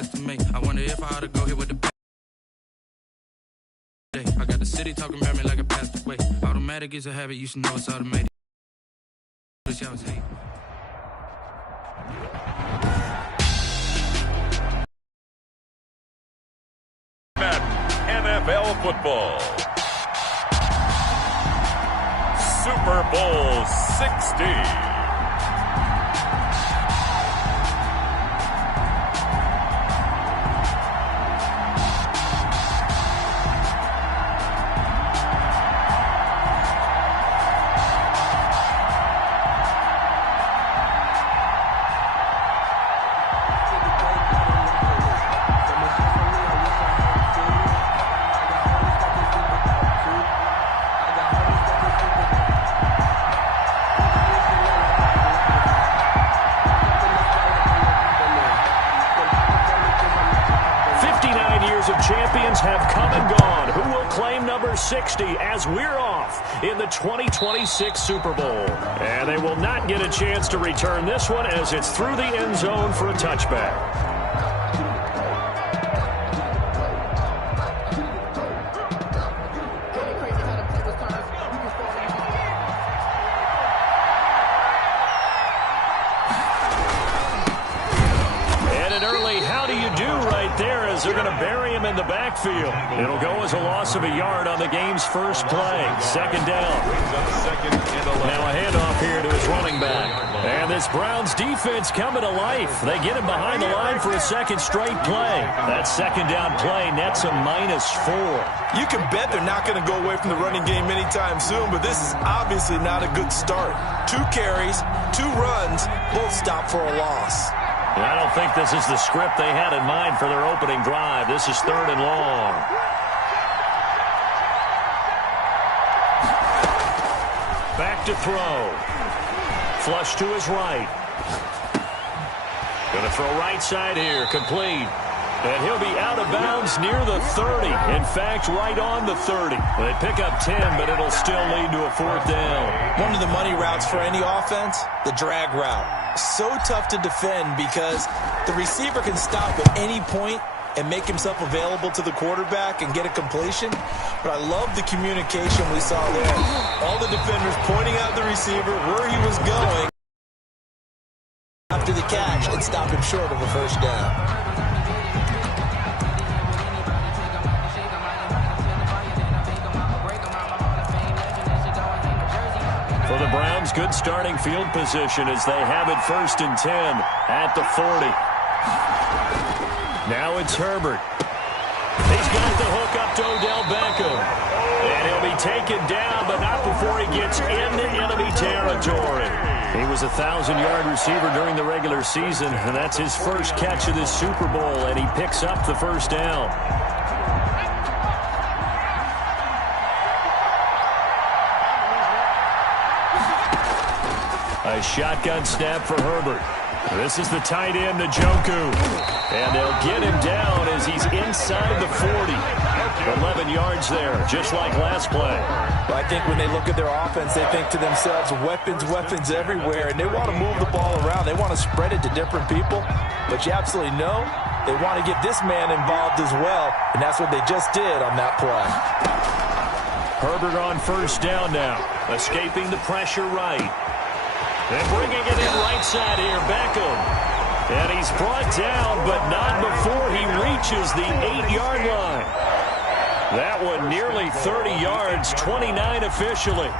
pass to me. I wonder if I ought to go here with the pass. I got the city talking about me like I passed away. Automatic is a habit, you should know it's automated. But y'all was hate. Madden NFL football. Super Bowl 60. Champions have come and gone. Who will claim number 60 as we're off in the 2026 Super Bowl? And they will not get a chance to return this one as it's through the end zone for a touchback. They're going to bury him in the backfield. It'll go as a loss of a yard on the game's first play. Second down. Now a handoff here to his running back. And this Browns defense coming to life. They get him behind the line for a second straight play. That second down play nets a -4. You can bet they're not going to go away from the running game anytime soon, but this is obviously not a good start. 2 carries, 2 runs, both stop for a loss. I don't think this is the script they had in mind for their opening drive. This is 3rd and long. Back to throw. Flush to his right. Going to throw right side here. Complete. And he'll be out of bounds near the 30. In fact, right on the 30. They pick up 10, but it'll still lead to a 4th down. One of the money routes for any offense, the drag route. So tough to defend because the receiver can stop at any point and make himself available to the quarterback and get a completion. But I love the communication we saw there. All the defenders pointing out the receiver where he was going after the catch and stop him short of a first down. For the Browns, good starting field position as they have it 1st and 10 at the 40. Now it's Herbert. He's got the hook up to Odell Beckham. And he'll be taken down, but not before he gets into enemy territory. He was a 1,000-yard receiver during the regular season, and that's his first catch of this Super Bowl, and he picks up the first down. A shotgun snap for Herbert. This is the tight end, Njoku. And they'll get him down as he's inside the 40. 11 yards there, just like last play. Well, I think when they look at their offense, they think to themselves, weapons, weapons everywhere. And they want to move the ball around. They want to spread it to different people. But you absolutely know they want to get this man involved as well. And that's what they just did on that play. Herbert on first down now. Escaping the pressure right. And bringing it in right side here, Beckham. And he's brought down, but not before he reaches the 8-yard line. That one nearly 30 yards, 29 officially.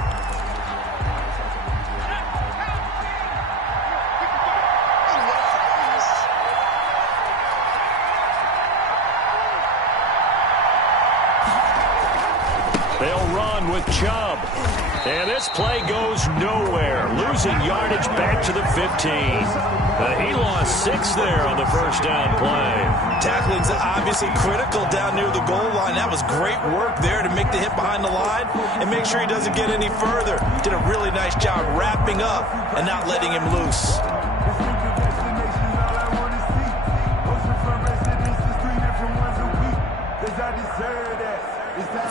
They'll run with Chubb. And this play goes nowhere, losing yardage back to the 15. He lost 6 there on the first down play. Tackling's obviously critical down near the goal line. That was great work there to make the hit behind the line and make sure he doesn't get any further. Did a really nice job wrapping up and not letting him loose.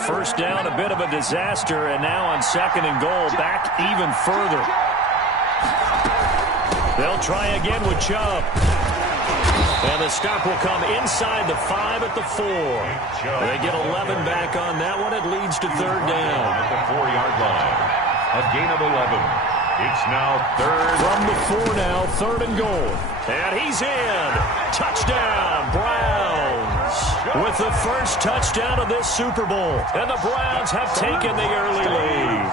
First down, a bit of a disaster, and now on 2nd and goal, back even further. They'll try again with Chubb. And the stop will come inside the 5 at the 4. They get 11 back on that one. It leads to third down. At the 4-yard line. A gain of 11. It's now third. From the 4 now, third and goal. And he's in. Touchdown, Browns. With the first touchdown of this Super Bowl. And the Browns have taken the early lead.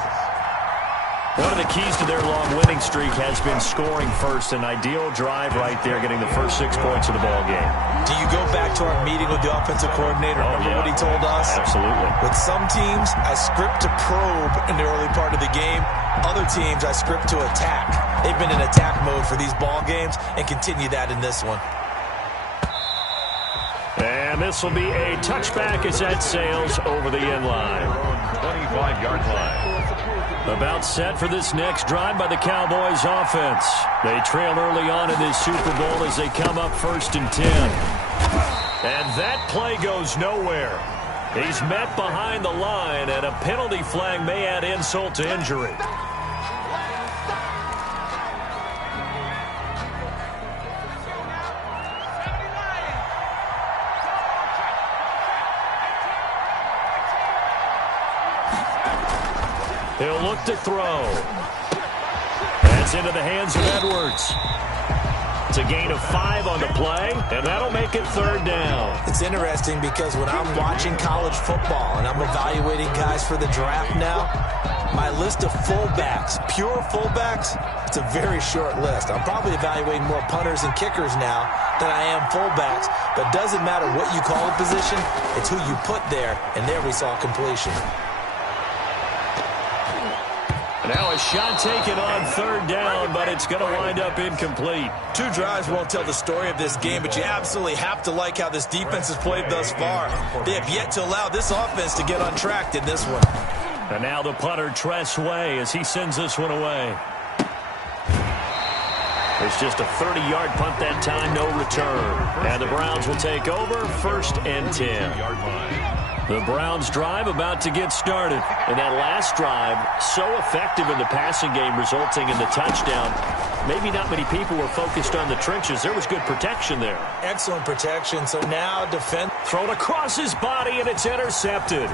One of the keys to their long winning streak has been scoring first. An ideal drive right there, getting the first 6 points of the ball game. Do you go back to our meeting with the offensive coordinator? Remember what he told us? Absolutely. With some teams, I script to probe in the early part of the game. Other teams, I script to attack. They've been in attack mode for these ball games and continue that in this one. And this will be a touchback as that sails over the end line. 25-yard line. About set for this next drive by the Cowboys offense. They trail early on in this Super Bowl as they come up 1st and 10. And that play goes nowhere. He's met behind the line, and a penalty flag may add insult to injury. He'll look to throw. That's into the hands of Edwards. It's a gain of 5 on the play, and that'll make it third down. It's interesting because when I'm watching college football and I'm evaluating guys for the draft now, my list of fullbacks, pure fullbacks, it's a very short list. I'm probably evaluating more punters and kickers now than I am fullbacks, but it doesn't matter what you call a position, it's who you put there, and there we saw completion. Now a shot taken on third down, but it's going to wind up incomplete. 2 drives won't tell the story of this game, but you absolutely have to like how this defense has played thus far. They have yet to allow this offense to get untracked in this one. And now the punter, Tress Way, as he sends this one away. There's just a 30-yard punt that time, no return. And the Browns will take over 1st and 10. The Browns drive about to get started. And that last drive, so effective in the passing game, resulting in the touchdown. Maybe not many people were focused on the trenches. There was good protection there. Excellent protection. So now defense. Thrown across his body, and it's intercepted.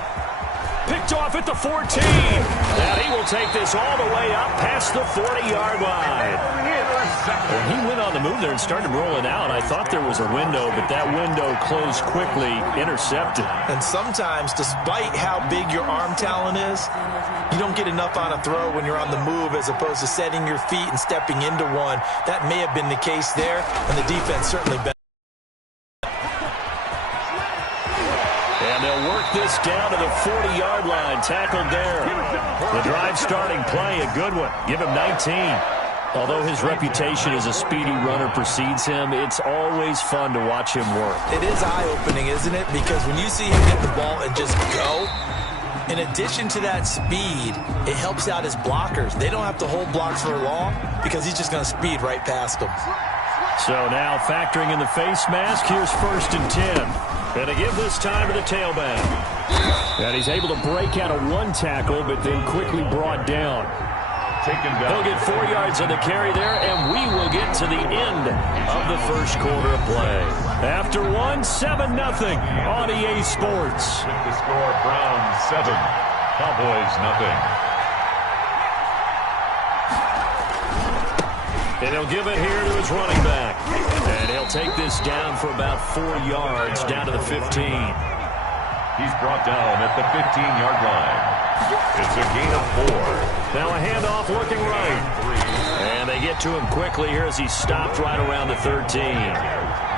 Picked off at the 14. And he will take this all the way up past the 40-yard line. Well, he went on the move there and started rolling out. I thought there was a window, but that window closed quickly, intercepted. And sometimes, despite how big your arm talent is, you don't get enough on a throw when you're on the move as opposed to setting your feet and stepping into one. That may have been the case there, and the defense certainly benefited. And they'll work this down to the 40-yard line, tackled there. The drive starting play, a good one. Give him 19. Although his reputation as a speedy runner precedes him, it's always fun to watch him work. It is eye-opening, isn't it? Because when you see him get the ball and just go, in addition to that speed, it helps out his blockers. They don't have to hold blocks for long because he's just going to speed right past them. So now factoring in the face mask, here's 1st and 10. And to give this time to the tailback. And he's able to break out of 1 tackle, but then quickly brought down. He'll get 4 yards on the carry there, and we will get to the end of the first quarter of play. After 7-0 on EA Sports. With the score, Browns 7, Cowboys 0. And he'll give it here to his running back. And he'll take this down for about 4 yards, down to the 15. He's brought down at the 15-yard line. It's a gain of 4. Now a handoff looking right. And they get to him quickly here as he stopped right around the 13.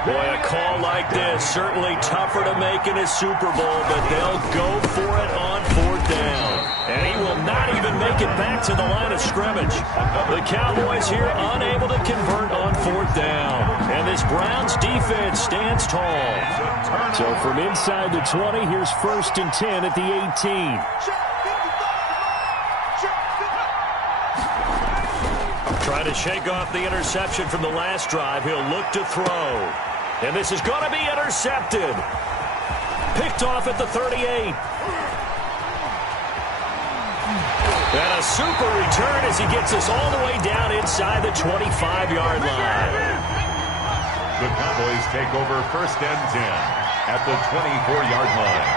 Boy, a call like this, certainly tougher to make in a Super Bowl, but they'll go for it on 4th down. And he will not even make it back to the line of scrimmage. The Cowboys here unable to convert on 4th down. And this Browns defense stands tall. So from inside the 20, here's 1st and 10 at the 18. Trying to shake off the interception from the last drive. He'll look to throw. And this is going to be intercepted. Picked off at the 38. And a super return as he gets us all the way down inside the 25-yard line. The Cowboys take over 1st and 10 at the 24-yard line.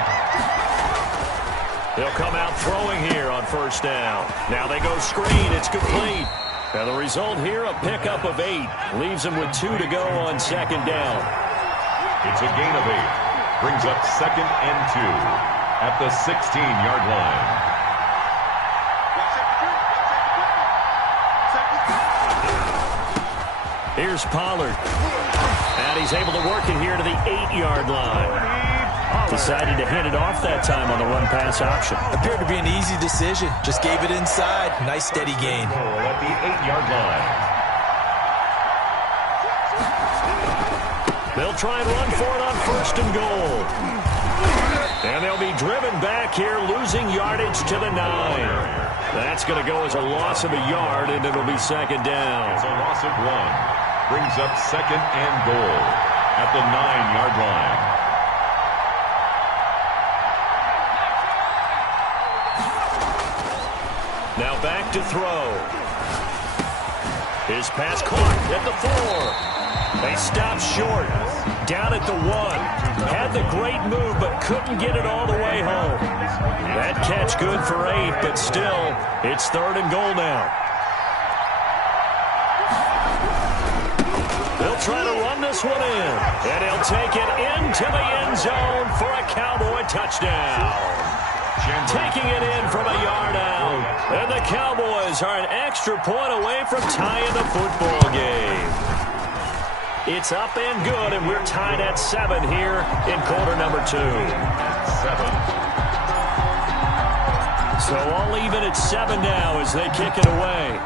They'll come out throwing here on 1st down. Now they go screen. It's complete. And the result here, a pickup of 8. Leaves them with 2 to go on 2nd down. It's a gain of 8. Brings up 2nd and 2 at the 16-yard line. Here's Pollard. And he's able to work it here to the 8-yard line. Decided to hand it off that time on the run-pass option. Appeared to be an easy decision. Just gave it inside. Nice steady gain. At the 8-yard line. They'll try and run for it on 1st and goal. And they'll be driven back here, losing yardage to the 9. That's going to go as a loss of a yard, and it'll be 2nd down. It's a loss of 1. Brings up 2nd and goal at the 9-yard line. Now back to throw. His pass caught at the 4. They stop short. Down at the 1. Had the great move, but couldn't get it all the way home. That catch good for 8, but still, it's 3rd and goal now. They'll try to run this one in. And he'll take it into the end zone for a Cowboy touchdown. Taking it in from a yard out. And the Cowboys are an extra point away from tying the football game. It's up and good, and we're tied at 7 here in quarter number 2. 7. So all even at 7 now as they kick it away.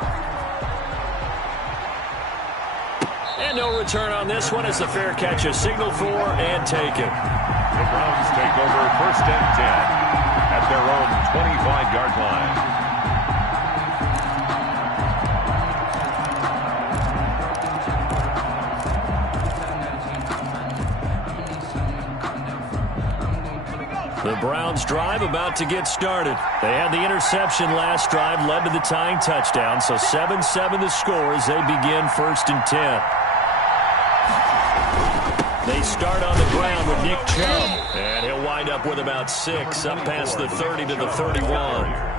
And no return on this one as the fair catch is signaled for and taken. The Browns take over 1st and 10 at their own 25-yard line. The Browns drive about to get started. They had the interception last drive, led to the tying touchdown, so 7-7 the score as they begin 1st and 10. They start on the ground with Nick Chubb, and he'll wind up with about 6, up past the 30 to the 31.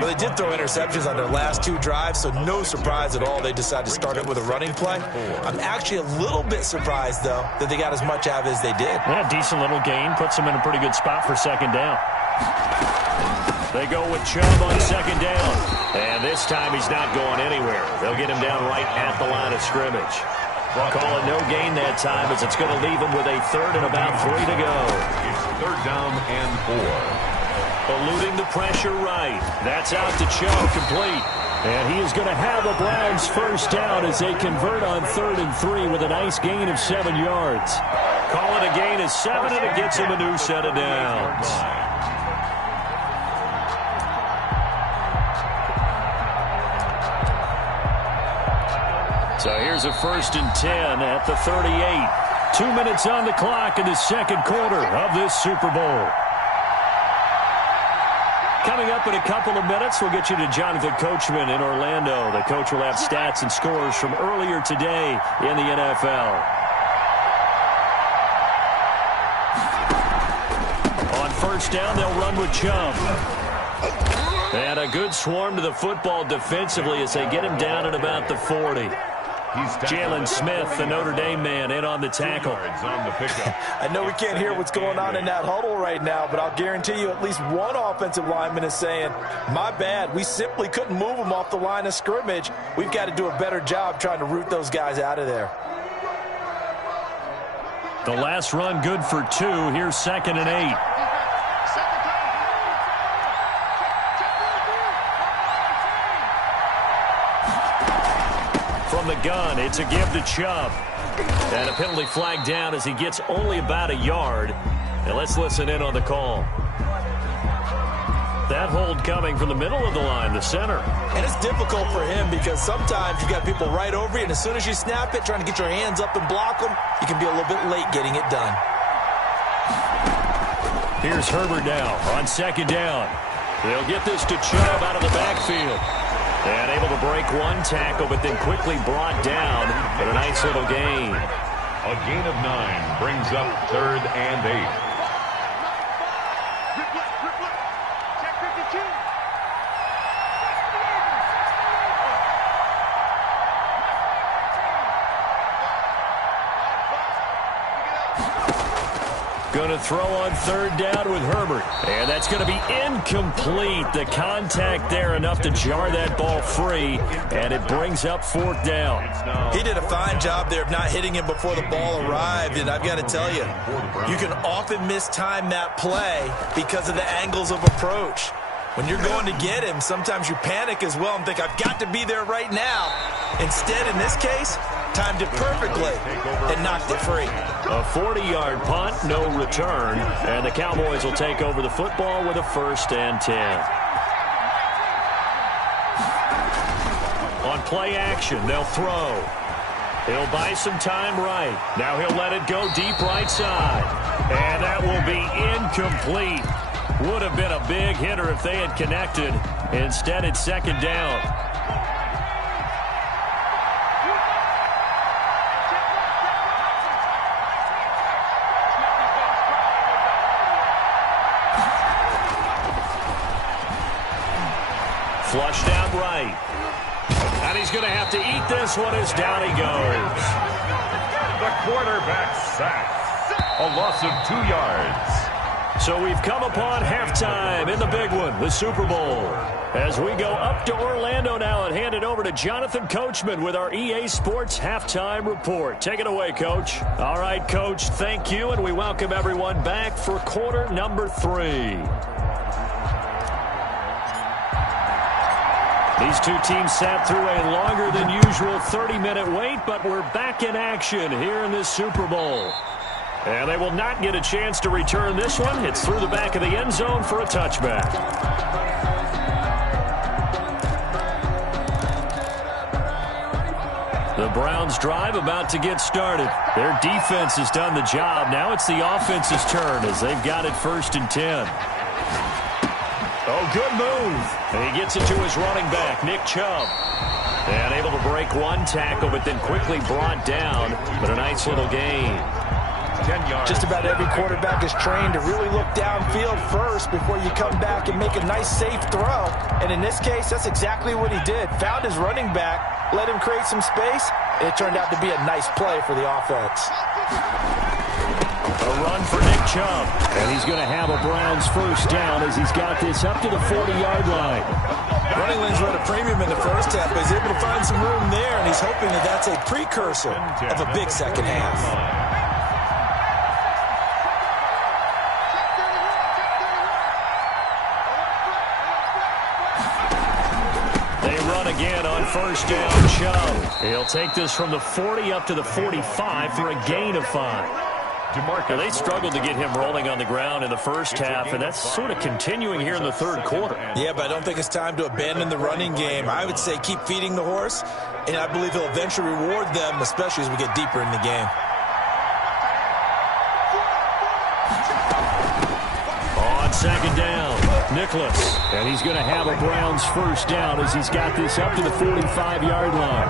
Well, they did throw interceptions on their last 2 drives, so no surprise at all they decided to start it with a running play. I'm actually a little bit surprised, though, that they got as much out of it as they did. Yeah, decent little gain. Puts them in a pretty good spot for 2nd down. They go with Chubb on 2nd down. And this time he's not going anywhere. They'll get him down right at the line of scrimmage. Call it no gain that time as it's going to leave him with a 3rd and about 3 to go. It's 3rd down and 4. Eluding the pressure right. That's out to Chubb, complete. And he is going to have a Browns 1st down as they convert on 3rd and 3 with a nice gain of 7 yards. Call it a gain of 7, and it gets him a new set of downs. So here's a 1st and 10 at the 38. 2 minutes on the clock in the 2nd quarter of this Super Bowl. Coming up in a couple of minutes, we'll get you to Jonathan Coachman in Orlando. The coach will have stats and scores from earlier today in the NFL. On 1st down, they'll run with Chubb. And a good swarm to the football defensively as they get him down at about the 40. Jalen Smith, the Notre Dame man, in on the tackle. I know we can't hear what's going on in that huddle right now, but I'll guarantee you at least one offensive lineman is saying, my bad, we simply couldn't move them off the line of scrimmage. We've got to do a better job trying to root those guys out of there. The last run good for 2. Here's 2nd and 8. From the gun, it's a give to Chubb. And a penalty flag down as he gets only about a yard. And let's listen in on the call. That hold coming from the middle of the line, the center. And it's difficult for him because sometimes you got people right over you, and as soon as you snap it, trying to get your hands up and block them, you can be a little bit late getting it done. Here's Herbert now on 2nd down. They'll get this to Chubb out of the backfield. And able to break one tackle, but then quickly brought down for a nice little gain. A gain of 9 brings up 3rd and 8. Going to throw on 3rd down with Herbert. And that's going to be incomplete. The contact there enough to jar that ball free. And it brings up 4th down. He did a fine job there of not hitting him before the ball arrived. And I've got to tell you, you can often mistime that play because of the angles of approach. When you're going to get him, sometimes you panic as well and think, I've got to be there right now. Instead, in this case, timed it perfectly and knocked it free. A 40-yard punt, no return, and the Cowboys will take over the football with a 1st and 10. On play action, they'll throw. He'll buy some time right. Now he'll let it go deep right side. And that will be incomplete. Would have been a big hitter if they had connected. Instead, it's 2nd down. Flushed out right. And he's going to have to eat this one as down he goes. The quarterback sacked. A loss of 2 yards. So we've come upon halftime in the big one, the Super Bowl. As we go up to Orlando now and hand it over to Jonathan Coachman with our EA Sports Halftime Report. Take it away, Coach. All right, Coach, thank you, and we welcome everyone back for quarter number 3. These two teams sat through a longer than usual 30-minute wait, but we're back in action here in this Super Bowl. And they will not get a chance to return this one. It's through the back of the end zone for a touchback. The Browns drive about to get started. Their defense has done the job. Now it's the offense's turn as they've got it 1st and 10. Oh, good move. And he gets it to his running back, Nick Chubb. And able to break one tackle, but then quickly brought down. But a nice little gain. 10 yards. Just about every quarterback is trained to really look downfield first before you come back and make a nice, safe throw. And in this case, that's exactly what he did. Found his running back, let him create some space, and it turned out to be a nice play for the offense. A run for Nick Chubb. And he's going to have a Browns 1st down as he's got this up to the 40-yard line. Running lanes run a premium in the first half, but he's able to find some room there, and he's hoping that that's a precursor of a big second half. Again on 1st down, Chubb. He'll take this from the 40 up to the 45 for a gain of 5. Now, they struggled to get him rolling on the ground in the first half, and that's sort of continuing here in the 3rd quarter. Yeah, but I don't think it's time to abandon the running game. I would say keep feeding the horse, and I believe he'll eventually reward them, especially as we get deeper in the game. On 2nd down, Nicholas. And he's going to have a Browns 1st down as he's got this up to the 45-yard line.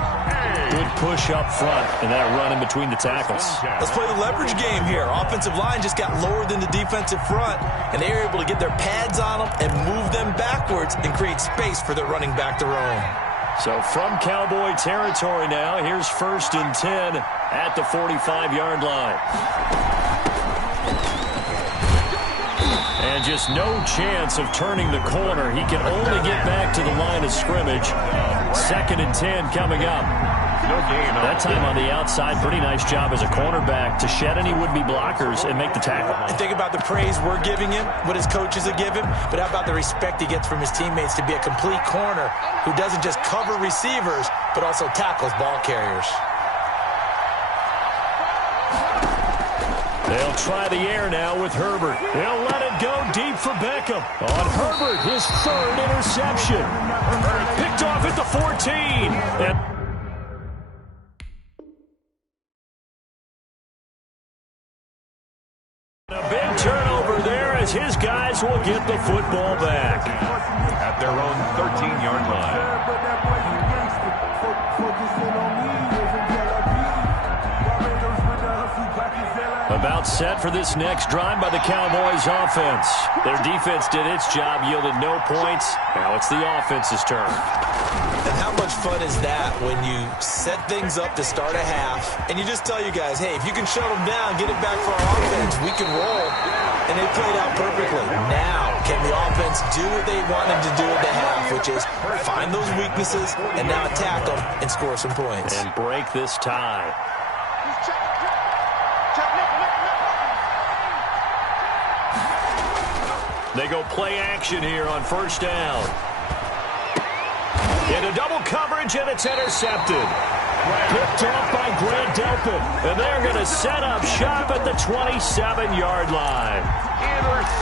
Good push up front, and that run in between the tackles. Let's play the leverage game here. Offensive line just got lower than the defensive front, and they were able to get their pads on them and move them backwards and create space for their running back to roam. So from Cowboy territory now, here's 1st and 10 at the 45-yard line. And just no chance of turning the corner. He can only get back to the line of scrimmage. 2nd and 10 coming up. That time on the outside, pretty nice job as a cornerback to shed any would-be blockers and make the tackle. And think about the praise we're giving him, what his coaches have given, but how about the respect he gets from his teammates to be a complete corner who doesn't just cover receivers, but also tackles ball carriers. They'll try the air now with Herbert. They'll let it go deep for Beckham. On Herbert, his 3rd interception. Picked off at the 14. And a big turnover there as his guys will get the football back. At their own 13-yard line. About set for this next drive by the Cowboys offense. Their defense did its job, yielded no points. Now it's the offense's turn. And how much fun is that when you set things up to start a half, and you just tell you guys, hey, if you can shut them down, get it back for our offense, we can roll. And they played out perfectly. Now, can the offense do what they wanted to do at the half, which is find those weaknesses and now attack them and score some points. And break this tie. They go play action here on first down. Into double coverage, and it's intercepted. Picked off by Grant Delpit. And they're going to set up shop at the 27-yard line.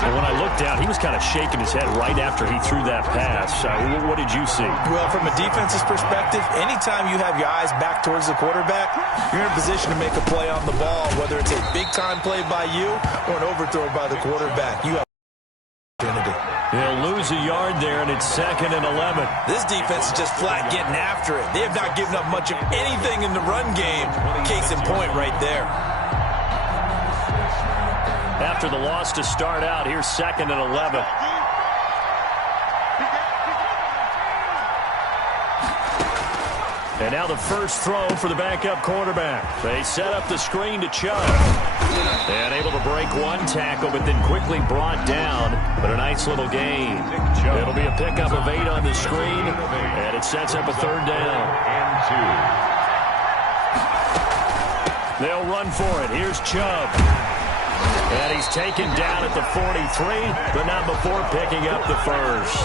And when I looked down, he was kind of shaking his head right after he threw that pass. What did you see? Well, from a defense's perspective, anytime you have your eyes back towards the quarterback, you're in a position to make a play on the ball, whether it's a big-time play by you or an overthrow by the quarterback. You have opportunity. They'll lose a yard there, and it's 2nd and 11. This defense is just flat getting after it. They have not given up much of anything in the run game. Case in point right there. After the loss to start out, here's 2nd and 11. And now the first throw for the backup quarterback. They set up the screen to Chubb. And able to break one tackle, but then quickly brought down. But a nice little gain. It'll be a pickup of 8 on the screen, and it sets up a 3rd down. They'll run for it. Here's Chubb. And he's taken down at the 43, but not before picking up the first.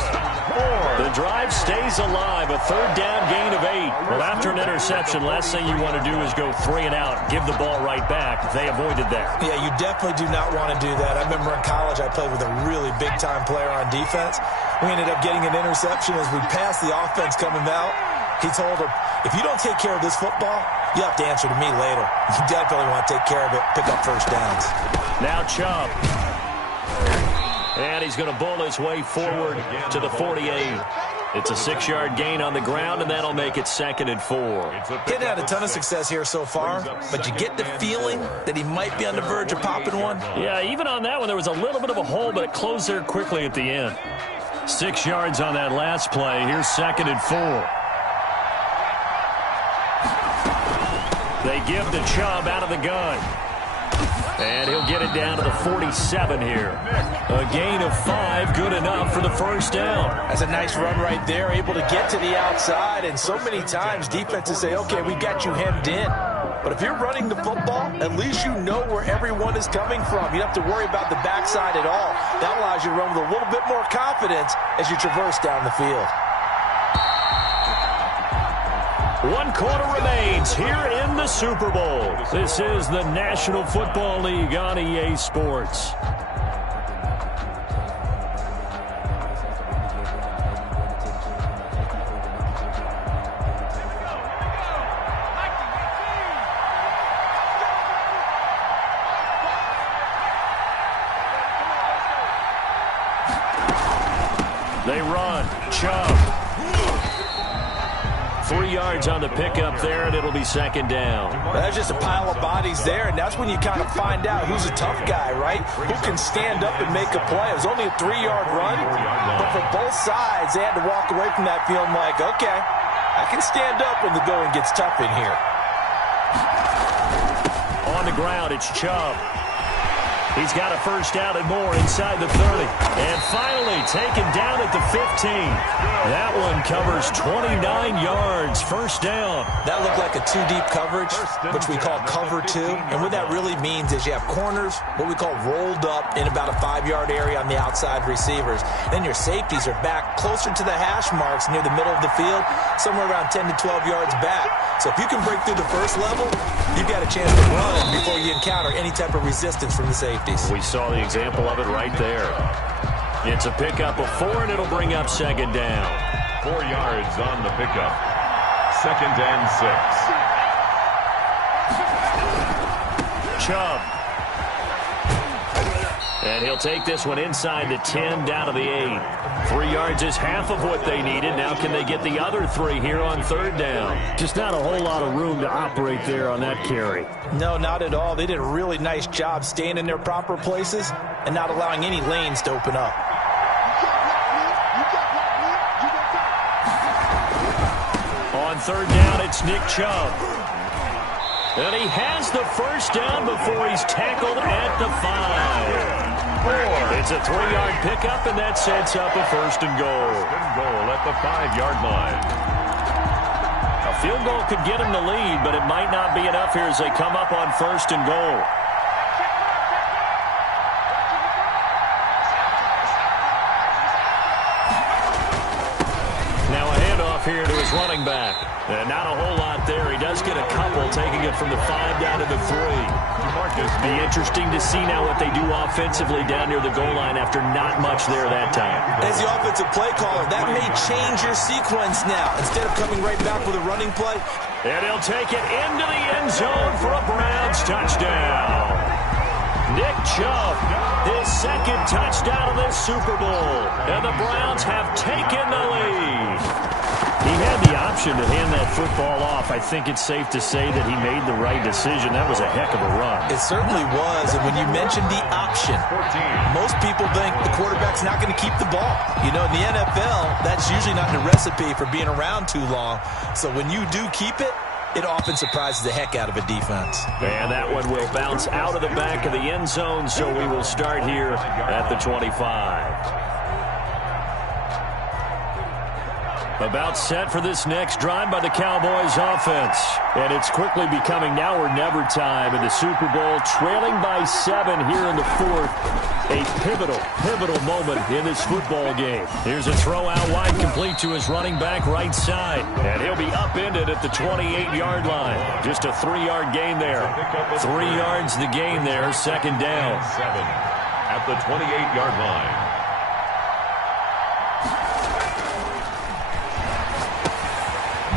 The drive stays alive, a 3rd down gain of 8. Well, after an interception, last thing you want to do is go 3 and out, give the ball right back. They avoided that. Yeah, you definitely do not want to do that. I remember in college I played with a really big-time player on defense. We ended up getting an interception as we passed the offense coming out. He told him, if you don't take care of this football, you have to answer to me later. You definitely want to take care of it, pick up first downs. Now Chubb. And he's going to bull his way forward to the 48. It's a 6-yard gain on the ground, and that'll make it 2nd and 4. He hadn't had a ton of success here so far, but you get the feeling that he might be on the verge of popping one. Yeah, even on that one, there was a little bit of a hole, but it closed there quickly at the end. 6 yards on that last play. Here's 2nd and 4. They give to Chubb out of the gun. And he'll get it down to the 47 here. A gain of 5, good enough for the first down. That's a nice run right there, able to get to the outside. And so many times defenses say, okay, we got you hemmed in. But if you're running the football, at least you know where everyone is coming from. You don't have to worry about the backside at all. That allows you to run with a little bit more confidence as you traverse down the field. 1 quarter remains here in the Super Bowl. This is the National Football League on EA Sports. They run. Chubb. 3 yards on the pickup there, and it'll be 2nd down. That's just a pile of bodies there, and that's when you kind of find out who's a tough guy, right? Who can stand up and make a play. It was only a 3-yard run, but for both sides, they had to walk away from that feeling like, okay, I can stand up when the going gets tough in here. On the ground, it's Chubb. He's got a first down and more inside the 30. And finally taken down at the 15. That one covers 29 yards. First down. That looked like a 2-deep coverage, which we call cover 2. And what that really means is you have corners, what we call rolled up in about a 5-yard area on the outside receivers. Then your safeties are back closer to the hash marks near the middle of the field, somewhere around 10 to 12 yards back. So if you can break through the first level, you've got a chance to run before you encounter any type of resistance from the safeties. We saw the example of it right there. It's a pickup of 4, and it'll bring up 2nd down. 4 yards on the pickup. 2nd and 6. Chubb. And he'll take this one inside the 10, down to the 8. 3 yards is half of what they needed. Now can they get the other 3 here on 3rd down? Just not a whole lot of room to operate there on that carry. No, not at all. They did a really nice job staying in their proper places and not allowing any lanes to open up. On 3rd down, it's Nick Chubb. And he has the 1st down before he's tackled at the 5. It's a 3-yard pickup, and that sets up a 1st and goal. 1st and goal at the 5-yard line. A field goal could get him the lead, but it might not be enough here as they come up on 1st and goal. Now a handoff here to his running back. And not a whole lot there. He does get a couple, taking it from the 5 down to the 3. Be interesting to see now what they do offensively down near the goal line after not much there that time. As the offensive play caller, that may change your sequence now. Instead of coming right back with a running play. And he'll take it into the end zone for a Browns touchdown. Nick Chubb, his 2nd touchdown of this Super Bowl. And the Browns have taken the lead. He had the option to hand that football off. I think it's safe to say that he made the right decision. That was a heck of a run. It certainly was. And when you mentioned the option, most people think the quarterback's not going to keep the ball. You know, in the NFL, that's usually not the recipe for being around too long. So when you do keep it, it often surprises the heck out of a defense. And that one will bounce out of the back of the end zone, so we will start here at the 25. About set for this next drive by the Cowboys offense. And it's quickly becoming now or never time in the Super Bowl, trailing by 7 here in the 4th. A pivotal moment in this football game. Here's a throw out wide, complete to his running back right side. And he'll be upended at the 28-yard line. Just a 3-yard gain there. 3 yards the gain there, 2nd down. 7 at the 28-yard line.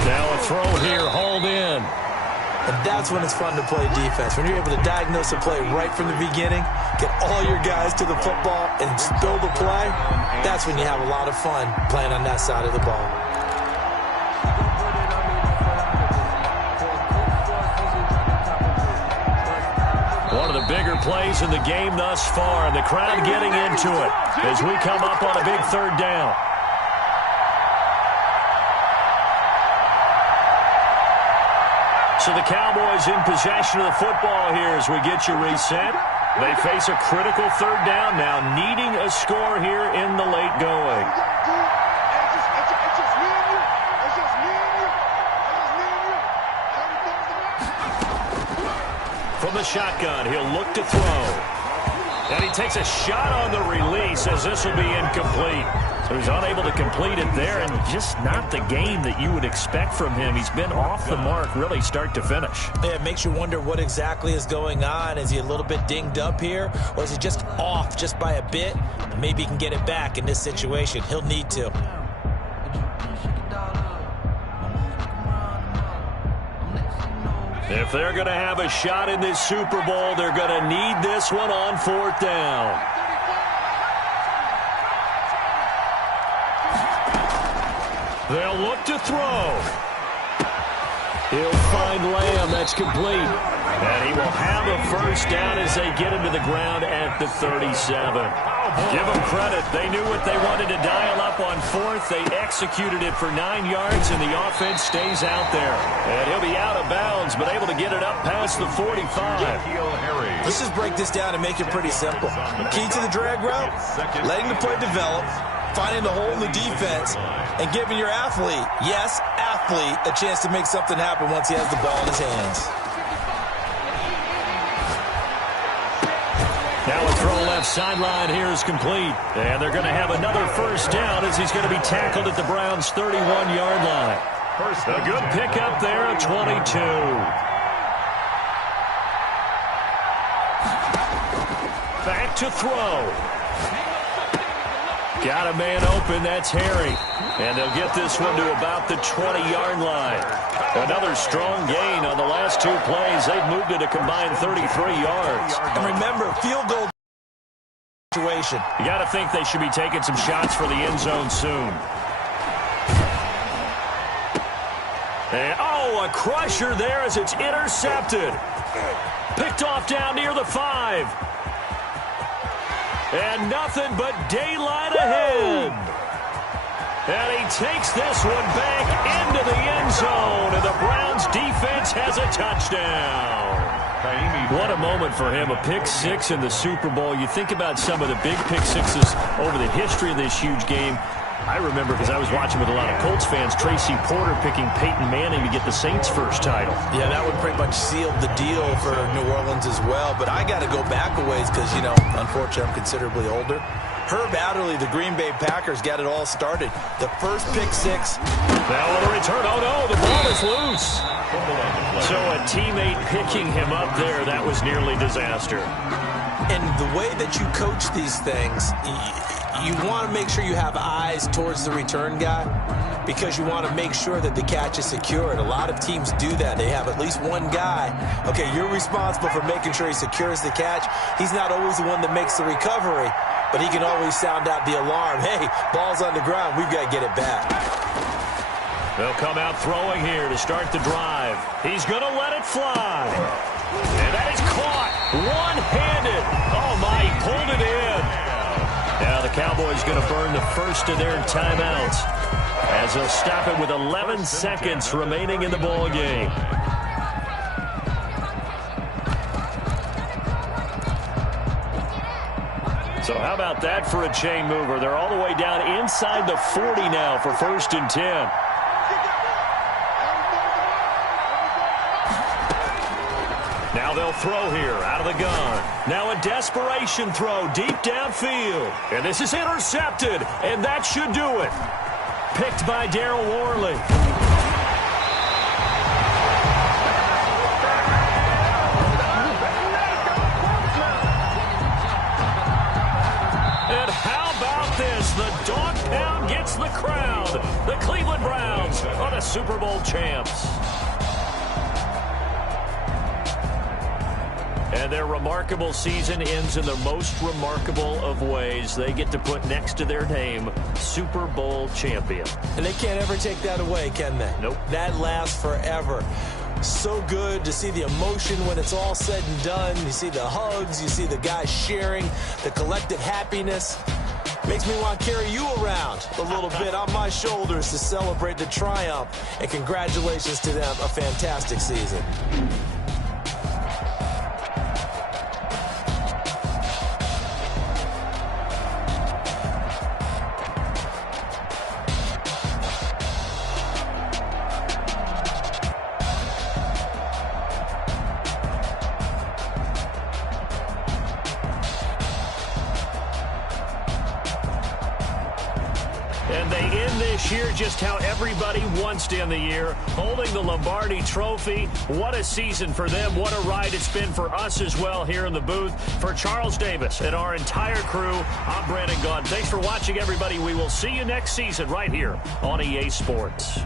Now a throw here, hauled in. And that's when it's fun to play defense. When you're able to diagnose a play right from the beginning, get all your guys to the football, and spill the play, that's when you have a lot of fun playing on that side of the ball. One of the bigger plays in the game thus far, and the crowd getting into it as we come up on a big 3rd down. So the Cowboys in possession of the football here as we get you reset. They face a critical 3rd down now, needing a score here in the late going. From the shotgun, he'll look to throw. And he takes a shot on the release as this will be incomplete. So he's unable to complete it there, and just not the game that you would expect from him. He's been off the mark really start to finish. Yeah, it makes you wonder what exactly is going on. Is he a little bit dinged up here, or is he just off just by a bit? Maybe he can get it back in this situation. He'll need to. If they're going to have a shot in this Super Bowl, they're going to need this one on 4th down. They'll look to throw. He'll find Lamb. That's complete. And he will have a 1st down as they get him to the ground at the 37. Give them credit. They knew what they wanted to dial up on 4th. They executed it for 9 yards, and the offense stays out there. And he'll be out of bounds, but able to get it up past the 45. Let's just break this down and make it pretty simple. Key to the drag route, letting the play develop, finding the hole in the defense, and giving your athlete, yes, athlete, a chance to make something happen once he has the ball in his hands. Now a throw left sideline here is complete. And they're going to have another 1st down as he's going to be tackled at the Browns' 31-yard line. A good pickup there at 22. Back to throw. Got a man open. That's Harry. And they'll get this one to about the 20-yard line. Another strong gain on the last 2 plays. They've moved it a combined 33 yards. And remember, field goal situation. You got to think they should be taking some shots for the end zone soon. And, oh, a crusher there as it's intercepted. Picked off down near the 5. And nothing but daylight ahead. And he takes this one back into the end zone, and the Browns defense has a touchdown. What a moment for him, a pick six in the Super Bowl. You think about some of the big pick sixes over the history of this huge game. I remember, because I was watching with a lot of Colts fans, Tracy Porter picking Peyton Manning to get the Saints' first title. Yeah, that would pretty much seal the deal for New Orleans as well. But I got to go back a ways because, you know, unfortunately I'm considerably older. Herb Adderley, the Green Bay Packers, got it all started. The first pick six. Now on the return, oh no, the ball is loose. So a teammate picking him up there, that was nearly disaster. And the way that you coach these things, you want to make sure you have eyes towards the return guy because you want to make sure that the catch is secured. A lot of teams do that. They have at least one guy. Okay, you're responsible for making sure he secures the catch. He's not always the one that makes the recovery, but he can always sound out the alarm. Hey, ball's on the ground. We've got to get it back. They'll come out throwing here to start the drive. He's going to let it fly. And that is caught one-handed. Oh, my, he pulled it in. Now the Cowboys going to burn the first of their timeouts as they'll stop it with 11 seconds remaining in the ball game. So how about that for a chain mover? They're all the way down inside the 40 now for 1st and 10. Now they'll throw here out of the gun. Now a desperation throw deep downfield. And this is intercepted, and that should do it. Picked by Darryl Worley. And how about this? The dog pound gets the crown. The Cleveland Browns are the Super Bowl champs. And their remarkable season ends in the most remarkable of ways. They get to put next to their name, Super Bowl champion. And they can't ever take that away, can they? Nope. That lasts forever. So good to see the emotion when it's all said and done. You see the hugs, you see the guys sharing, the collective happiness. Makes me want to carry you around a little bit on my shoulders to celebrate the triumph. And congratulations to them, a fantastic season. And they end this year just how everybody wants to end the year, holding the Lombardi Trophy. What a season for them. What a ride it's been for us as well here in the booth. For Charles Davis and our entire crew, I'm Brandon Gaudin. Thanks for watching, everybody. We will see you next season right here on EA Sports.